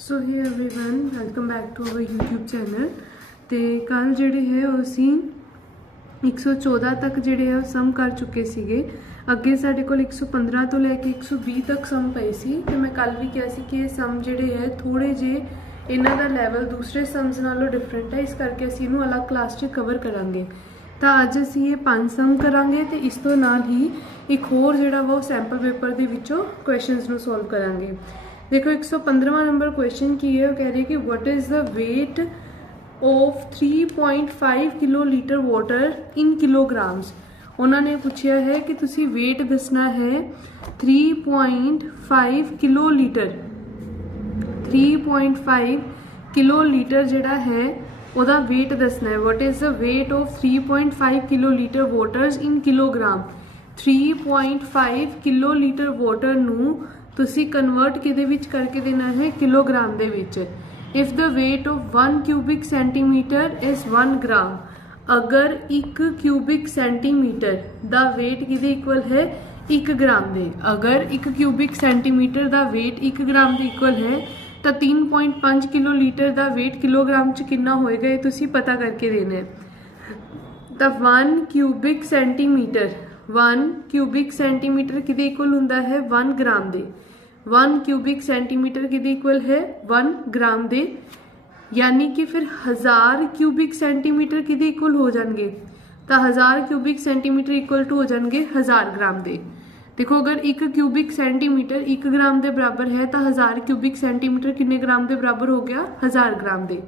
So hey everyone welcome back to our YouTube channel. तो कल जिहड़े है असी 114 तक जिहड़े है सम कर चुके सीगे। अगे साडे कोल 115 तो लैके 120 तक सम पे सी। तो मैं कल भी कहा सी कि ये सम जिहड़े है थोड़े जे इन्हां दा लैवल दूसरे सम्स नालों डिफरेंट है, इस करके असीं इहनूं अलग क्लास 'च कवर करांगे। तो अज असीं ये 5 सम करांगे तो इस तो नाल ही एक होर जिहड़ा वा सैंपल पेपर दे विचों क्वेश्चनस नूं सॉल्व करांगे। देखो 115वां नंबर क्वेश्चन की है, वो कह रही है कि what is the weight of 3.5 kilo litre water in kilograms. उन्होंने पूछा है कि तुसी वेट दसना है 3.5 किलो लीटर 3.5 किलो लीटर जिहड़ा है ਉਹਦਾ वेट दसना है। What is the weight of 3.5 kilo litre waters in kilogram. 3.5 kilo litre water नूं तुसी कन्वर्ट किहदे विच करके देना है, kilogram they which. If the weight of 1 cubic centimetre is 1 ग्राम, अगर 1 क्यूबिक सेंटीमीटर दा वेट किहदे इक्वल है 1 ग्राम दे, अगर 1 क्यूबिक सेंटीमीटर दा वेट 1 ग्राम दे इक्वल है तो 3.5 किलो लीटर दा वेट किलोग्राम च कितना होएगा ये तुसी पता करके देना है। तो 1 क्यूबिक सेंटीमीटर किहदे इक्वल हुंदा है 1 ग्राम दे। 1 क्यूबिक सेंटीमीटर किहदे इक्वल है 1 ग्राम दे, यानी कि फिर 1000 क्यूबिक सेंटीमीटर किहदे इक्वल हो जाएंगे, तो 1000 क्यूबिक सेंटीमीटर इक्वल टू हो जाएंगे 1000 ग्राम दे। देखो अगर 1 क्यूबिक सेंटीमीटर 1 ग्राम के बराबर है तो 1000 क्यूबिक सेंटीमीटर कितने ग्राम के बराबर हो गया 1000 ग्राम दे।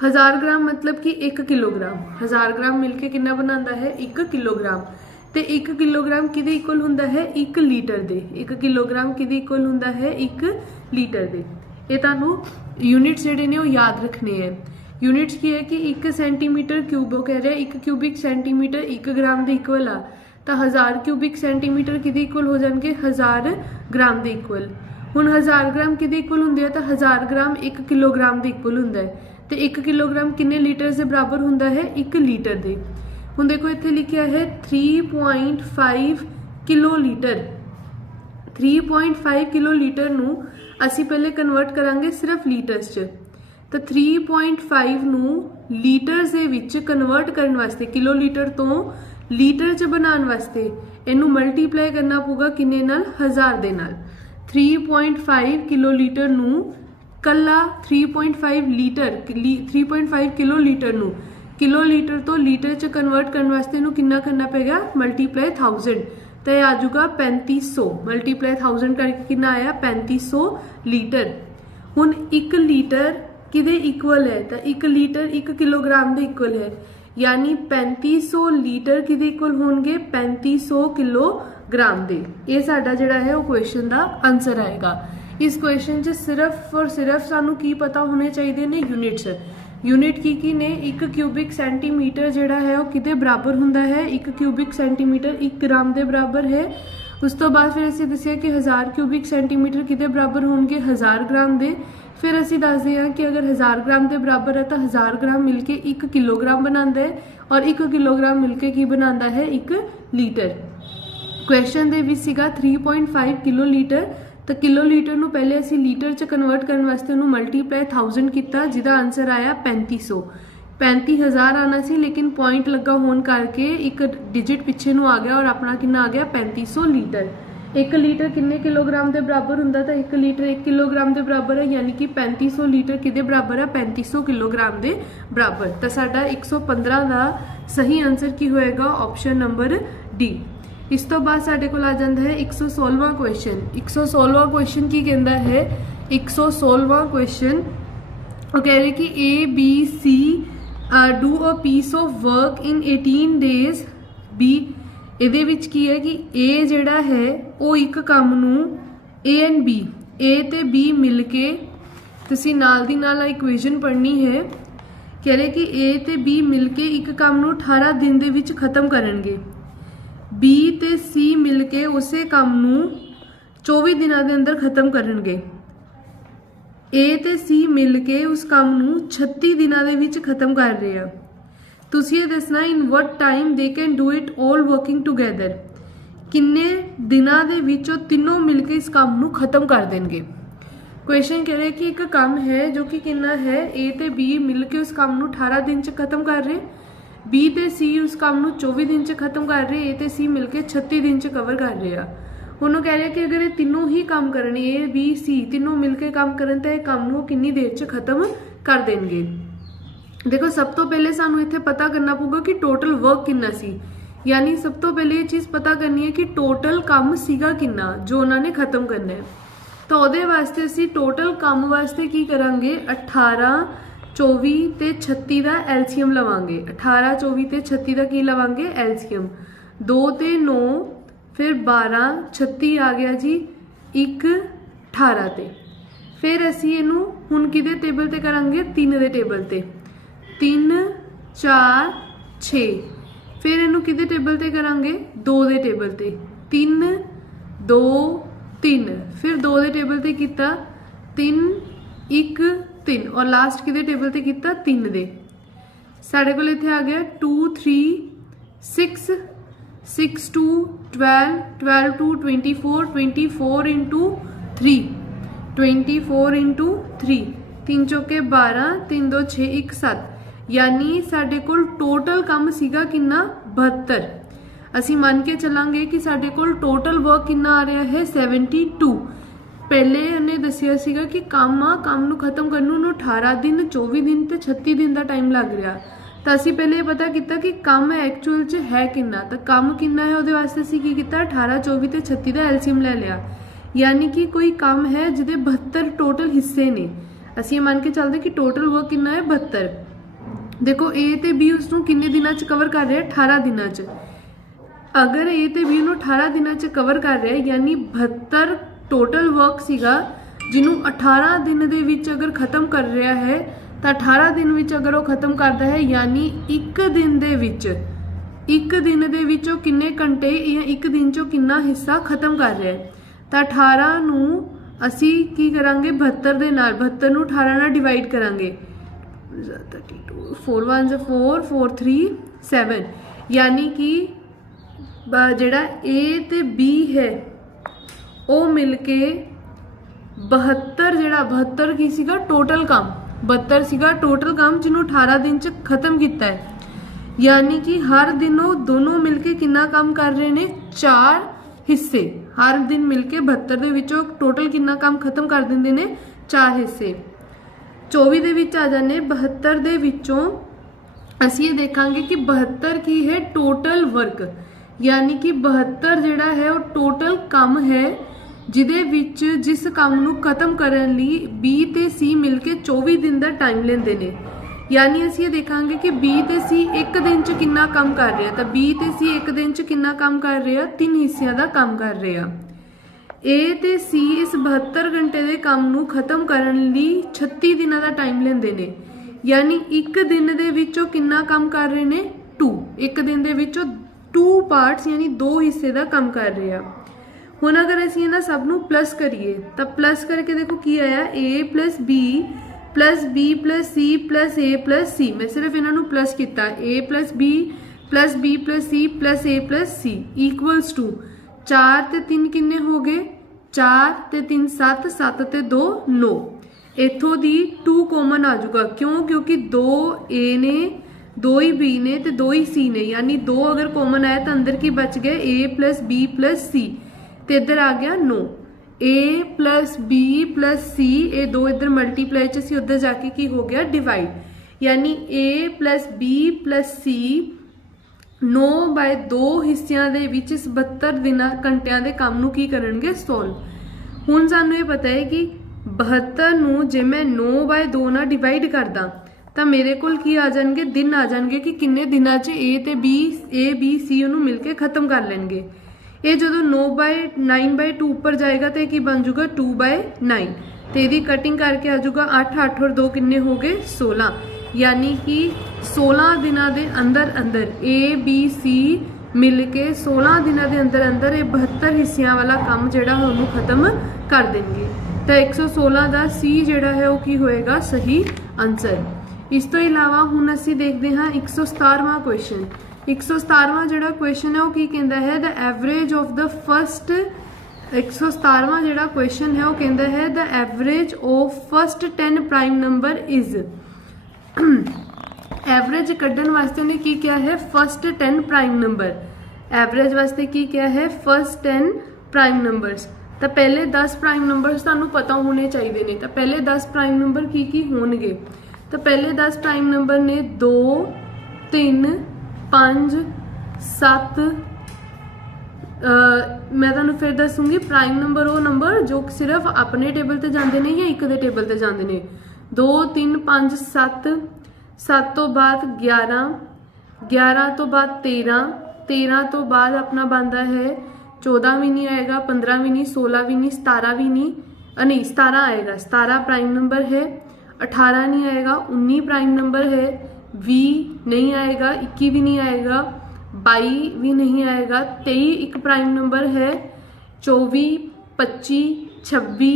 1000 ग्राम मतलब कि 1 किलोग्राम, 1000 ग्राम मिलके कितना बनाता है 1 किलोग्राम। तो 1 किलोग्राम किहदे इक्वल हुंदा है 1 लीटर दे। 1 किलोग्राम किहदे इक्वल हुंदा है 1 लीटर दे। ये तुहानू यूनिट्स जिहड़े ने वो याद रखने हैं। यूनिट्स की है कि 1 सेंटीमीटर क्यूब, वो कह रहा है 1 क्यूबिक सेंटीमीटर 1 ग्राम दे इक्वल आ, तो 1000 क्यूबिक सेंटीमीटर किहदे इक्वल हो जाएंगे 1000 ग्राम दे इक्वल। हुण 1000 ग्राम किहदे इक्वल हुंदे आ, तो 1000 ग्राम 1 किलोग्राम दे इक्वल हुंदा है। तो 1 किलोग्राम किन्ने लीटर के बराबर हुंदा है 1 लीटर दे। हुण देखो इत्थे लिखिया है 3.5 किलो लीटर। 3.5 किलो लीटर नूं असीं पहले कन्वर्ट करांगे सिर्फ लीटर्स च। तो 3.5 नूं लीटर्स दे विच कन्वर्ट करन वास्ते, किलो लीटर तो लीटर च बनाने वास्ते इनू मल्टीप्लाई करना पऊगा किन्ने नाल 1000 दे नाल। 3.5 किलो लीटर नू कला 3.5 लीटर 3.5 किलो लीटर नू किलो लीटर तो लीटर च कन्वर्ट करने वास्ते इनू कितना करना पेगा मल्टीप्लाई 1000। तो यह आ जाऊगा 3500, मल्टीप्लाई 1000 करके कितना आया 3500 लीटर। हुण 1 लीटर किदे इक्वल है, तो 1 लीटर 1 किलोग्राम दे इक्वल है, यानी 3500 लीटर किदे इक्वल होंगे 3500 किलोग्राम दे। ये साडा जिहड़ा है वो क्वेश्चन का आंसर आएगा। इस क्वेश्चन च सिर्फ और सिर्फ सानू की पता होने चाहिए ने यूनिट्स। यूनिट की ने 1 क्यूबिक सेंटीमीटर जिहड़ा है वो किदे बराबर हुंदा है 1 क्यूबिक सेंटीमीटर 1 ग्राम के बराबर है। उस तो बाद फिर असीं दस्सिया कि 1000 क्यूबिक सेंटीमीटर किदे बराबर होंगे 1000 ग्राम दे। फिर असीं दसदे हैं कि अगर 1000 ग्राम के बराबर है तो 1000 ग्राम मिलके 1 किलोग्राम बनाता है, और 1 किलोग्राम मिलके की बनाता है 1 लीटर। क्वेश्चन दे विच सीगा 3.5 किलो लीटर, तो किलो लीटर नू पहले असीं लीटर च कन्वर्ट करने वास्ते उन्होंने मल्टीप्लाई 1000 किया, जिहदा आंसर आया 3500। 35000 आना सी, लेकिन पॉइंट लगा होने करके एक डिजिट पिछे नू आ गया और अपना कितना आ गया 3500 लीटर। 1 लीटर किन्ने किलोग्राम के बराबर हुंदा, तो 1 लीटर 1 किलोग्राम के बराबर है, यानी कि 3500 लीटर किदे बराबर है 3500 किलोग्राम के बराबर। तो साडा 115 का सही आंसर की होएगा ऑप्शन नंबर डी। इस तो बाद साडे कोल आ जांदा है 116वां क्वेश्चन। 116वां क्वेश्चन की कहंदा है, 116वां क्वेश्चन वो कह रहे कि ABC do a piece of work in 18 days. बी ਇਹਦੇ ਵਿੱਚ ਕੀ है कि ए ਜਿਹੜਾ है वो एक काम ਨੂੰ A एंड B, A ਤੇ B मिल के ਤੁਸੀਂ ਨਾਲ ਦੀ ਨਾਲ ਇਕੁਏਸ਼ਨ ਪੜ੍ਹਨੀ है। कह रहे कि A ਤੇ B मिल के एक काम ਨੂੰ 18 दिन ਦੇ ਵਿੱਚ ਖਤਮ ਕਰਨਗੇ। B ਤੇ C मिल के ਉਸੇ ਕੰਮ ਨੂੰ 24 ਦਿਨਾਂ ਦੇ ਅੰਦਰ ਖਤਮ ਕਰਨਗੇ। A ਤੇ C मिल के उस काम ਨੂੰ 36 ਦਿਨਾਂ ਦੇ ਵਿੱਚ ਖਤਮ ਕਰ ਰਹੇ ਆ। तुसी ये दसना in what time they can do it all working together, किन्ने दिनां दे विच तीनों मिलके इस काम नू खत्म कर देंगे। क्वेश्चन कह रहे कि एक काम है जो कि कितना है ए ते बी मिल के उस काम ਨੂੰ 18 दिन च खत्म कर रहे, बी ते सी उस काम ਨੂੰ 24 दिन च खत्म कर रहे, ए ते सी मिल के 36 दिन च कवर कर रहे ਆ। ਹੁਣ ਉਹ ਕਹਿ ਰਿਹਾ ਕਿ ਅਗਰ ਇਹ ਤਿੰਨੋਂ ਹੀ ਕੰਮ ਕਰਨ, ए बी सी ਤਿੰਨੋਂ ਮਿਲ ਕੇ ਕੰਮ ਕਰਨ ਤਾਂ ਇਹ ਕੰਮ ਨੂੰ ਕਿੰਨੀ ਦੇਰ ਚ ਖਤਮ ਕਰ ਦੇਣਗੇ। देखो सब तो पहले सानू इत्थे पता करना पऊगा कि टोटल वर्क कितना सी, यानी सब तो पहले ये चीज़ पता करनी है कि टोटल काम सीगा कितना जो उन्होंने खत्म करना है। तो ਉਹਦੇ ਵਾਸਤੇ ਅਸੀਂ टोटल काम वास्ते की करांगे 18 24 ਤੇ 36 ਦਾ एलसीएम ਲਵਾਂਗੇ। 18 24 ਤੇ 36 ਦਾ ਕੀ ਲਵਾਂਗੇ एलसीएम। 2 ਤੇ 9 फिर 12 36 आ गया जी, 1 18 ਤੇ। फिर ਅਸੀਂ ਇਹਨੂੰ ਹੁਣ ਕਿਹਦੇ ਟੇਬਲ ਤੇ ਕਰਾਂਗੇ 3 ਦੇ ਟੇਬਲ ਤੇ। 3 4 6 फिर इनू किदे टेबल ते करांगे 2 दे टेबल ते। 3 2 3 फिर 2 दे टेबल ते कीता 3 1 3 और लास्ट किदे टेबल ते कीता 3 दे। साडे कोल इत्थे आ गया 2 3 6 6 2 12 12 2 24 24 इंटू 3 24 इंटू 3 3 चौके 12 3 2 6 1 7 यानी साडे कोल टोटल काम सीगा कितना 72। असी मान के चलांगे कि साडे कोल टोटल वर्क कितना आ रहा है 72। पहले इन्हें दसिया सीगा कि काम नू खत्म करने नू 18 दिन 24 दिन ते 36 दिन का टाइम लग रहा। तो असी पहले पता किया कि काम एक्चुअल च है कितना, तो काम कितना है वो वास्ते असी की किया 18 24 ते 36 का एलसीएम ले लिया। यानी कि कोई काम है जिदे 72 टोटल हिस्से ने। असी मान के चलते कि टोटल वर्क कितना है 72। देखो ए ते बी उसनू किन्ने दिनों च कवर कर रहे 18 दिनों च। अगर ए ते बी नू 18 दिनों च कवर कर रहा है यानी 72 टोटल वर्क सीगा जिन्हों 18 दिन दे विच अगर खत्म कर रहा है तो 18 दिन विच अगर वो खत्म करता है यानी एक दिन दे विच किन्ने घंटे या एक दिन चो किन्ना हिस्सा खत्म कर रहा है। तो 18 नू असी की करांगे 72 दे नाल, 72 नू 18 नाल डिवाइड करांगे 4 1 4 4 3 7 यानी कि जेड़ा ए ते बी है वो मिल के 72 जेड़ा 72 की सीगा टोटल काम 72 सीगा टोटल काम जिन्हों 18 दिन च खत्म किया है। यानी कि हर दिन वो दोनों मिलके कितना काम कर रहे ने 4 हिस्से, हर दिन मिलके 72 दे विचों टोटल कितना काम खत्म कर देंदे ने 4 हिस्से। 24 दे विच आ जाने 72 दे विचों असी ये देखांगे कि 72 की है टोटल वर्क, यानी कि 72 जेड़ा है वो टोटल काम है जिदे विच जिस काम नू खत्म करन लई बी ते सी मिलके 24 दिन का टाइम लेंदे ने। यानी असी ये देखांगे कि बी ते सी एक दिन च कितना काम कर रहे हैं, तो बी ते सी एक दिन च कितना काम कर रहे हैं 3 हिस्सियां का काम कर रहे हैं। ए ते सी इस 72 घंटे के काम नू खत्म करन लई 36 दिनों का टाइम लेंदे ने। यानी एक दिन दे विचों कितना काम कर रहे ने 2, एक दिन दे विचों 2 पार्ट्स यानी 2 हिस्से का काम कर रहे हैं। हुण अगर असीं इन्हां सब नू प्लस करिए तो प्लस करके देखो की आया A plus B plus C plus A plus C. मैं सिर्फ इन्हां नू प्लस किया A plus B plus C plus A plus C equals to 4 ते 3 किन्ने हो गए 4 ते 3 7 7 ते 2 9। इत्थों दी 2 कॉमन आ जाऊगा, क्यों क्योंकि 2 ए ने 2 ही बी ने तो 2 ही सी ने, यानी 2 अगर कॉमन आया तो अंदर की बच गए ए प्लस बी प्लस सी, तो इधर आ गया 9 ए प्लस बी प्लस सी, ये 2 इधर मल्टीप्लाई च सी उधर जाके की हो गया डिवाइड, यानी ए प्लस बी प्लस सी 9/2 हिस्सियां दे विच इस 72 दिनां घंटियां दे काम नू की करनगे सॉल्व। हुण सानू ये पता है कि 72 नू जे मैं 9/2 नाल डिवाइड करदा तो मेरे कोल की आ जाएंगे दिन आ जाएंगे कि किन्ने दिनां च ए बी सी ओनू मिलके खत्म कर लेंगे। ये जो 9/2 ऊपर जाएगा तो ये बन जाऊगा 2/9, तो यदि कटिंग करके आ जाऊगा 8 8 और 2 किन्ने हो गए 16, यानी कि 16 दिनों के अंदर ए बी सी मिल के 16 दिनों के अंदर ये 72 हिस्सियां वाला काम जोड़ा है उन्होंने खत्म कर देंगे। तो 116 का सी जोड़ा है वो की होएगा सही आंसर। इस तो इलावा हुण असीं देखते हाँ 117वां क्वेश्चन। 117वां जोड़ा क्वेश्चन है वो की कहता है the average of the first 117वां जिहड़ा क्वेश्चन है वो कहता है the average of first 10 prime number is. Average कढ़न वास्ते उन्हें की क्या है, फर्स्ट 10 प्राइम नंबर। एवरेज वास्ते की क्या है, फर्स्ट 10 प्राइम नंबर्स। तो पहले 10 प्राइम नंबर्स तुहानू पता होने चाहिए ने। तो पहले 10 प्राइम नंबर की होणगे। तो पहले 10 प्राइम नंबर ने 2 3 5 7। मैं तुहानू फिर दसूंगी प्राइम नंबर वो नंबर जो सिर्फ अपने टेबल ते जांदे ने या एक दे टेबल ते जांदे ने। 2 3 5 7, 7 तो बाद 11, 11 तो बाद 13, 13 तो बाद अपना बनता है 14 भी नहीं आएगा, 15 भी नहीं, 16 भी नहीं, 17 भी नहीं, नहीं 17 आएगा, 17 प्राइम नंबर है। 18 नहीं आएगा, 19 प्राइम नंबर है। 20 नहीं आएगा, 21 भी नहीं आएगा, 22 भी नहीं आएगा, 23 एक प्राइम नंबर है। 24 25 26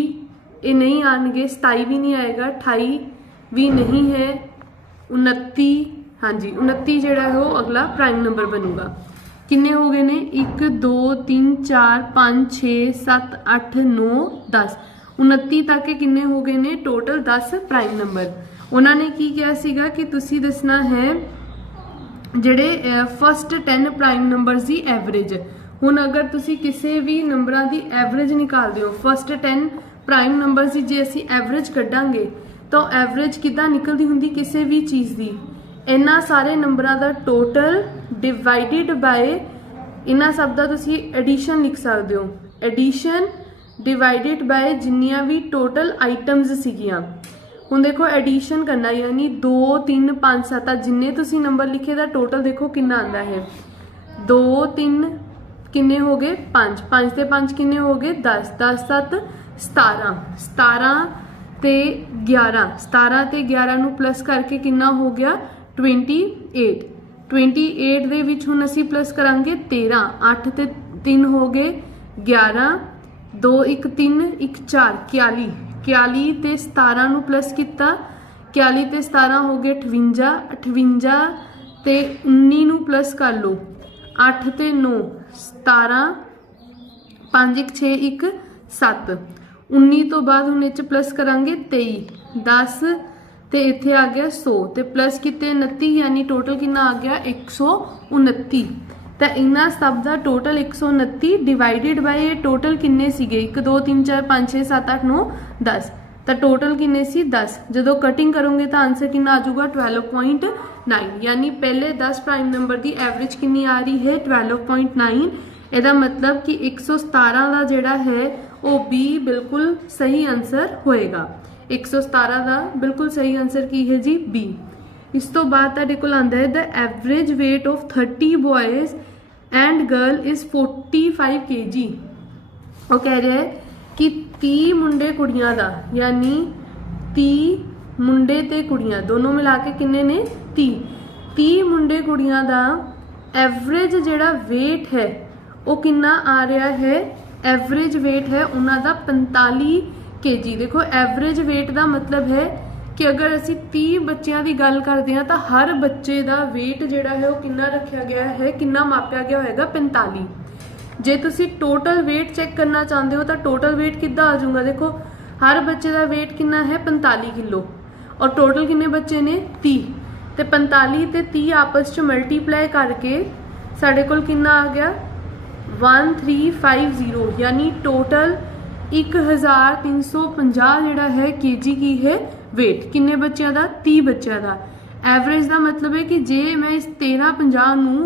ये नहीं आएंगे, 27 भी नहीं आएगा, 28 भी नहीं है, 29, हाँ जी 29 जोड़ा है वो अगला प्राइम नंबर बनूगा। किन्ने हो गए ने, 1 2 3 4 5 6 7 8 9 10, 29 तक के किन्ने हो गए ने टोटल 10 प्राइम नंबर। उन्होंने की किया सीगा कि तुसी दसना है जेडे फर्स्ट 10 प्राइम नंबर्स की एवरेज। हुण अगर तुसी किसी भी नंबरों की एवरेज निकालते हो, फर्स्ट 10 प्राइम नंबर्स की जे असी एवरेज कढ़ांगे तो एवरेज किद्दां निकलदी हुंदी किसी भी चीज़ की, इन्हां सारे नंबरों का टोटल डिवाइडेड बाय इन्हां सब का तुसी एडिशन लिख सकते हो। एडिशन डिवाइडेड बाय जिन्नियां भी टोटल आइटम्स सीगियां। हुण देखो एडिशन करना यानी 2 3 5 7 जिन्ने तुसी नंबर लिखे दा टोटल देखो कितना आंदा है। 2 3 किन्ने हो गए 5, 5 ते 5 किन्ने हो गए 10, 10 7 17, 17 ते 11, 17 ते 11 नू प्लस करके कितना हो गया 28, 28 दे विच हुण असीं प्लस करांगे 13, 8 ते 3 हो गए 11, 2 1 3 1 4 41, 41 ते 17 नू प्लस किया 41 ते 17 हो गए 58, 58 ते 19 नू प्लस कर लो 8 ते 9 17, 5 1 6 1 7, 19 तो बाद हम इच प्लस करांगे 23, 10 ते इत्थे आ गया 100 ते प्लस किते 29 यानी टोटल कितना आ गया 129। तो इन्ना सब का टोटल 129 डिवाइडेड बाय टोटल किन्ने सीगे 1 2 3 4 5 6 7 8 9 10। तो टोटल किन्ने सी 10। जो कटिंग करोगे तो आंसर कितना आ जाऊगा 12.9। यानी पहले 10 प्राइम नंबर की एवरेज कितनी आ रही है 12.9। ਇਹਦਾ मतलब कि 117 का जोड़ा है वो बी बिल्कुल सही आंसर होएगा। 117 का बिल्कुल सही आंसर की है जी बी। इस तो बाद तुहाडे कोल आंदा है the average weight of 30 boys and girl is 45 kg। वो कह रहा है कि 30 मुंडे कुड़ियां दा यानी 30 मुंडे ते कुड़ियां दोनों मिला के किन्ने ने 30 मुंडे कुड़ियां दा एवरेज जिहड़ा वेट है वो कितना आ रहा है। एवरेज वेट है उन्हों का 45 kg। देखो एवरेज वेट का मतलब है कि अगर असी 30 बच्चों की गल करते हैं तो हर बच्चे का वेट जोड़ा है वो कितना रखा गया है, कितना मापिया गया होगा 45। जे तुसी टोटल वेट चेक करना चाहते हो तो टोटल वेट कितना आ जाऊगा। देखो हर बच्चे का वेट कितना है 45 किलो और टोटल किन्ने बच्चे ने 30। तो 45 ते 30 आपस च मल्टीप्लाई करके साढ़े कोल कितना आ गया 1350 यानी टोटल 1350 जोड़ा है केजी की है वेट किन्ने बच्चों का 30 बच्चों का। एवरेज का मतलब है कि जे मैं इस 1350 नू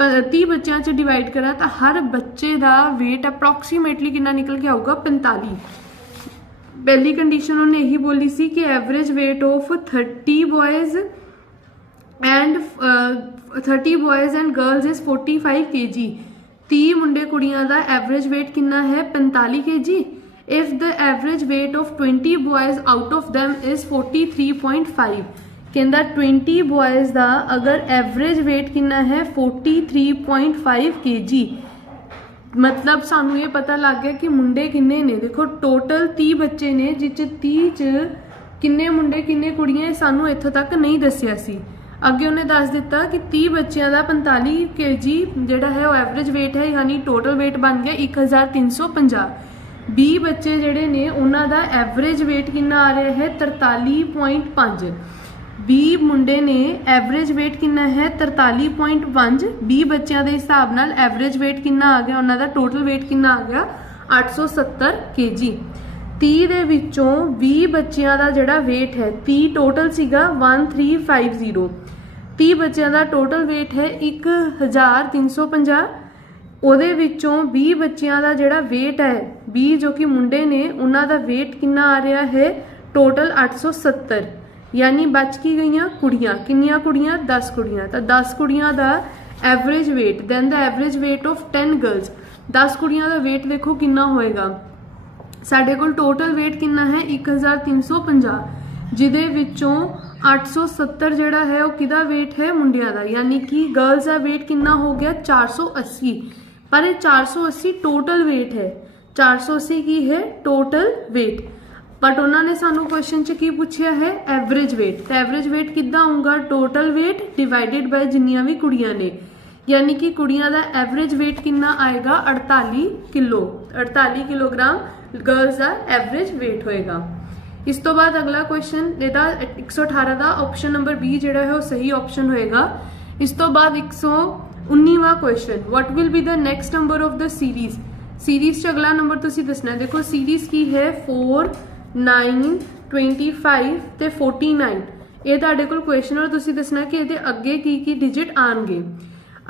30 बच्चों च डिवाइड करा तो हर बच्चे का वेट अप्रोक्सीमेटली कितना निकल के आऊगा 45। पहली कंडीशन उन्हें यही बोली सी कि average weight of 30 boys and girls is 45 kg। 30 मुंडे कुड़ियां का एवरेज वेट कितना है 45 kg। If the average weight of 20 boys out of them is 43.5। कहता 20 बॉयज़ का अगर एवरेज वेट कितना है 43.5 kg। मतलब सानू ये पता लग गया कि मुंडे किन्ने ने। देखो टोटल 30 बच्चे ने जिस 30 च किन्ने मुंडे किन्ने कुड़ियां सानू इत्थों तक नहीं दसिया सी। ਅੱਗੇ ਉਹਨੇ ਦੱਸ ਦਿੱਤਾ ਕਿ 30 ਬੱਚਿਆਂ ਦਾ 45 kg ਜਿਹੜਾ ਹੈ ਉਹ ਐਵਰੇਜ weight ਹੈ, ਯਾਨੀ ਟੋਟਲ weight ਬਣ ਗਿਆ 1350। 20 ਬੱਚੇ ਜਿਹੜੇ ਨੇ ਉਹਨਾਂ ਦਾ ਐਵਰੇਜ weight ਕਿੰਨਾ ਆ ਰਿਹਾ ਹੈ 43.5। 20 ਮੁੰਡੇ ਨੇ ਐਵਰੇਜ weight ਕਿੰਨਾ ਹੈ 43.5। 20 ਬੱਚਿਆਂ ਦੇ ਹਿਸਾਬ ਨਾਲ ਐਵਰੇਜ weight ਕਿੰਨਾ ਆ ਗਿਆ, ਉਹਨਾਂ ਦਾ ਟੋਟਲ weight ਕਿੰਨਾ ਆ ਗਿਆ 870 kg। 30 ਦੇ ਵਿੱਚੋਂ 20 ਬੱਚਿਆਂ ਦਾ ਜਿਹੜਾ weight ਹੈ 30 ਟੋਟਲ ਸੀਗਾ 1350। 30 ਬੱਚਿਆਂ ਦਾ ਟੋਟਲ weight ਹੈ 1350। ਉਹਦੇ ਵਿੱਚੋਂ 20 ਬੱਚਿਆਂ ਦਾ ਜਿਹੜਾ weight ਹੈ 20 ਜੋ ਕਿ ਮੁੰਡੇ ਨੇ ਉਹਨਾਂ ਦਾ weight ਕਿੰਨਾ ਆ ਰਿਹਾ ਹੈ ਟੋਟਲ 870। ਯਾਨੀ ਬਚ ਕੀ ਗਈਆਂ ਕੁੜੀਆਂ, ਕਿੰਨੀਆਂ ਕੁੜੀਆਂ 10 ਕੁੜੀਆਂ। ਤਾਂ 10 ਕੁੜੀਆਂ ਦਾ average weight, then the average weight of 10 girls. 10 ਕੁੜੀਆਂ ਦਾ weight ਦੇਖੋ ਕਿੰਨਾ ਹੋਏਗਾ, ਸਾਡੇ ਕੋਲ ਟੋਟਲ weight ਕਿੰਨਾ ਹੈ 1350, ਜਿਹਦੇ ਵਿੱਚੋਂ 870 ਜਿਹੜਾ ਹੈ ਉਹ ਕਿਹਦਾ weight ਹੈ ਮੁੰਡਿਆਂ ਦਾ, ਯਾਨੀ ਕਿ ਗਰਲਸ ਦਾ weight ਕਿੰਨਾ ਹੋ ਗਿਆ 480। ਪਰ ਇਹ 480 ਟੋਟਲ weight ਹੈ, 480 ਕੀ ਹੈ ਟੋਟਲ weight। ਬਟ ਉਹਨਾਂ ਨੇ ਸਾਨੂੰ ਕੁਐਸਚਨ 'ਚ ਕੀ ਪੁੱਛਿਆ ਹੈ ਐਵਰੇਜ weight। ਤਾਂ ਐਵਰੇਜ weight ਕਿੱਦਾਂ ਆਊਗਾ ਟੋਟਲ weight ਡਿਵਾਈਡਡ ਬਾਈ ਜਿੰਨੀਆਂ ਵੀ ਕੁੜੀਆਂ ਨੇ, यानी कि कुड़ियां दा एवरेज वेट कितना आएगा 48 किलो, 48 किलोग्राम गर्ल्स दा एवरेज वेट होएगा। इस तो बाद अगला क्वेश्चन ਇਹਦਾ 118 ਦਾ ऑप्शन नंबर बी ਜਿਹੜਾ ਹੈ ਉਹ सही ऑप्शन होएगा। इस तो बाद 119वां question, what will be the next number of the series. Series च अगला नंबर ਤੁਸੀਂ ਦੱਸਣਾ। देखो सीरीज की है 4 9 25 ਤੇ 49। ਇਹ ਤੁਹਾਡੇ ਕੋਲ क्वेश्चन और ਤੁਸੀਂ ਦੱਸਣਾ ਕਿ ਇਹਦੇ ਅੱਗੇ ਕੀ ਡਿਜਿਟ ਆਣਗੇ।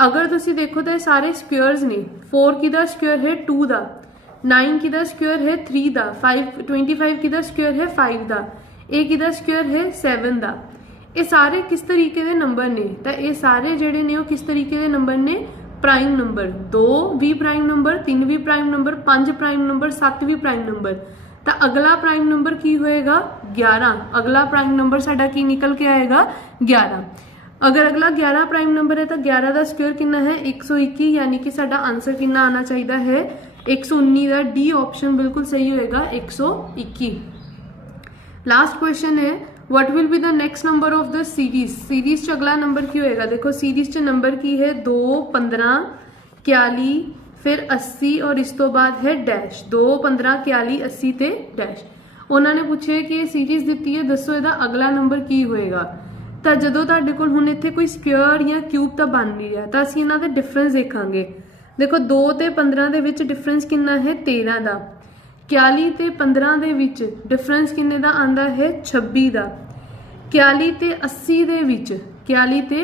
अगर तुसी देखो तो सारे स्क्वेयर्स ने, 4 किदा स्क्वेयर है 2 दा, 9 किदा स्क्वेयर है 3 दा, 25 किदा स्क्वेयर है 5 दा, ए किदा स्क्वेयर है 7 दा। ये सारे किस तरीके दे नंबर ने, तो ये सारे जेडे ने वो किस तरीके दे नंबर ने प्राइम नंबर। 2 भी प्राइम नंबर, 3 भी प्राइम नंबर, 5 प्राइम नंबर, 7 भी प्राइम नंबर। तो अगला प्राइम नंबर की होएगा 11। अगला प्राइम नंबर साडा की निकल के आएगा 11। अगर अगला 11 प्राइम नंबर है तो 11 का स्क्वेयर कितना है 121, यानी कि साडा आंसर कितना आना चाहिए है 119 का डी ऑप्शन बिल्कुल सही होएगा 121। लास्ट क्वेश्चन है what will be the next number of the series. Series च अगला नंबर की होएगा, देखो सीरीज च नंबर की है 2 15 41 फिर 80 और इस तो बाद है डैश 2 15 41 80 ते डैश। उन्होंने पूछे कि ये सीरीज दी है, दसो ਇਹਦਾ अगला नंबर की होएगा। ਤਾਂ ਜਦੋਂ ਤੁਹਾਡੇ ਕੋਲ ਹੁਣ ਇੱਥੇ ਕੋਈ ਸਕੁਅਰ ਜਾਂ ਕਿਊਬ ਤਾਂ ਬਣ ਨਹੀਂ ਰਿਹਾ ਤਾਂ ਅਸੀਂ ਇਹਨਾਂ ਦੇ ਡਿਫਰੈਂਸ ਦੇਖਾਂਗੇ। ਦੇਖੋ 2 ਤੇ 15 ਦੇ ਵਿੱਚ ਡਿਫਰੈਂਸ ਕਿੰਨਾ ਹੈ 13 ਦਾ, 41 ਤੇ 15 ਦੇ ਵਿੱਚ ਡਿਫਰੈਂਸ ਕਿੰਨੇ ਦਾ ਆਂਦਾ ਹੈ 26 ਦਾ, 41 ਤੇ 80 ਦੇ ਵਿੱਚ 41 ਤੇ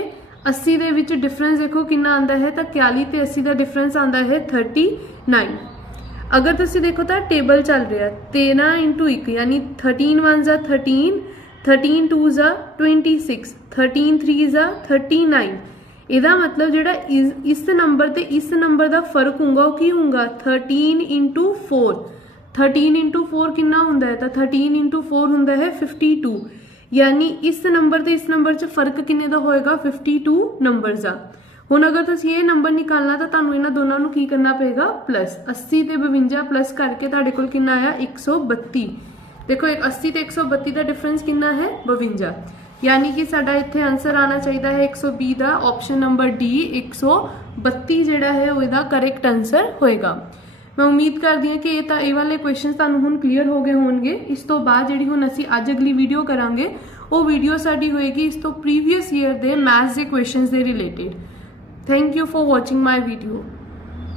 80 ਦੇ ਵਿੱਚ ਡਿਫਰੈਂਸ ਦੇਖੋ ਕਿੰਨਾ ਆਂਦਾ ਹੈ ਤਾਂ 41 ਤੇ 80 ਦਾ ਡਿਫਰੈਂਸ ਆਂਦਾ ਹੈ 39। ਅਗਰ ਤੁਸੀਂ ਦੇਖੋ ਤਾਂ ਟੇਬਲ ਚੱਲ ਰਿਹਾ 13 × 1 यानी 13 1 13, 13 2 26, 13 3 39। ਇਹਦਾ ਮਤਲਬ ਜਿਹੜਾ ਇਸ ਨੰਬਰ ਤੇ ਇਸ ਨੰਬਰ ਦਾ ਫਰਕ ਹੋਊਗਾ ਉਹ ਕੀ ਹੋਊਗਾ 13 × 4। 13 × 4 ਕਿੰਨਾ ਹੁੰਦਾ ਹੈ ਤਾਂ 13 × 4 ਹੁੰਦਾ ਹੈ 52। यानी इस नंबर ਤੇ ਇਸ ਨੰਬਰ 'ਚ ਫਰਕ ਕਿੰਨੇ ਦਾ ਹੋਏਗਾ 52 ਨੰਬਰਸ ਦਾ। ਹੁਣ ਅਗਰ ਤੁਸੀਂ ਇਹ ਨੰਬਰ ਨਿਕਾਲਣਾ ਤਾਂ ਤੁਹਾਨੂੰ ਇਹਨਾਂ ਦੋਨਾਂ ਨੂੰ ਕੀ ਕਰਨਾ ਪਏਗਾ ਪਲੱਸ 80 ਤੇ 52 ਪਲੱਸ ਕਰਕੇ ਤੁਹਾਡੇ ਕੋਲ ਕਿੰਨਾ ਆਇਆ 132। देखो 80 ਤੇ 132 ਦਾ ਡਿਫਰੈਂਸ ਕਿੰਨਾ ਹੈ 52। यानी कि साडा इत्थे आंसर आना चाहिए है 120 ਦਾ ऑप्शन नंबर डी 132 ਜਿਹੜਾ ਹੈ ਉਹ ਇਹਦਾ ਕਰੈਕਟ ਆਨਸਰ ਹੋਏਗਾ। मैं उम्मीद करती हाँ कि ये वाले क्वेश्चन तुहानूं हुण क्लीयर हो गए होणगे। इस तो बाद जिहड़ी हुण असीं अज अगली वीडियो करांगे वो वीडियो साडी होएगी इस तो प्रीवियस ईयर दे मैथ्स के questions they related. Thank you for watching my video.